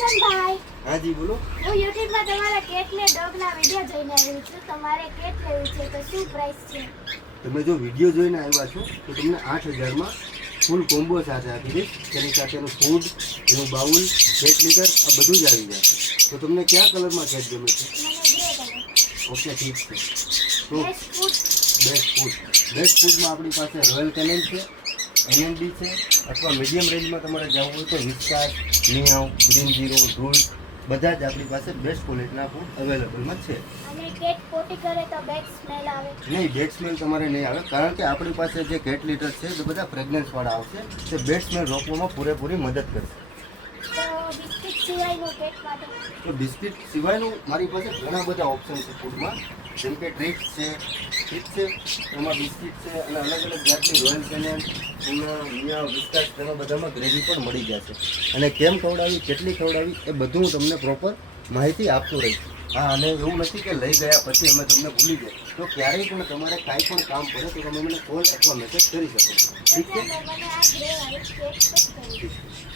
રોશનભાઈ, हाँ जी बोलो। હું YouTube માં તમારા કેટ ને ડોગ ના વિડિયો જોઈને આવી છું. તમારે કેટ લેવું છે તો શું પ્રાઇસ છે? તમે જો વિડીયો જોઈને આવ્યા છો તો તમને 8000 માં ફૂલ કોમ્બો સાથે આપી દઈશ. તેની સાથેનું ફૂડ, એનું બાઉલ, કેટ લીટર આ બધું જ આવી જશે. તો તમને કયા કલરમાં કેટ ગમે છે? મને ગ્રે કલર. ઓકે ઠીક છે. તો બેસ્ટ ફૂડ. બેસ્ટ ફૂડમાં આપણી પાસે રોયલ કેનન છે, એનએનડી છે, અથવા મીડિયમ રેન્જમાં તમારે જવું હોય તો વિસ્ટાર, મિયાવ, ગ્રીન ઝીરો, રૂલ બધા જ આપણી પાસે બેસ્ટ ક્વોલિટીના ફૂડ અવેલેબલમાં છે. અને કેટ પોટી કરે તો બેડ સ્મેલ આવે. નહીં, બેડ સ્મેલ તમારે નહીં આવે, કારણ કે આપણી પાસે જે કેટ લીટર છે એ બધા ફ્રેગ્રન્સવાળા આવશે. તે બેડ સ્મેલ રોકવામાં પૂરેપૂરી મદદ કરશે. તો બિસ્કિટ સિવાયનું કેટ માટે તો બિસ્કિટ સિવાયનું મારી પાસે ઘણા બધા ઓપ્શન છે ફૂડમાં, જેમ કે ટ્રીટ્સ છે, ઠીક છે, એમાં બિસ્કિટ છે અને અલગ અલગ જાતની રોયલ કેનન, મિયા, વિસ્ટાસ તેમાં બધામાં ગ્રેવી પણ મળી જશે. અને કેમ ખવડાવી, કેટલી ખવડાવી એ બધું હું તમને પ્રોપર માહિતી આપતો રહીશ. હા, અને એવું નથી કે લઈ ગયા પછી અમે તમને ભૂલી જાય. તો ક્યારેય પણ તમારે કાંઈ પણ કામ પડે તો તમે મને કોલ અથવા મેસેજ કરી શકો છો. ઠીક છે? મને આ ગ્રે વાળી કેટ જ કરવી છે.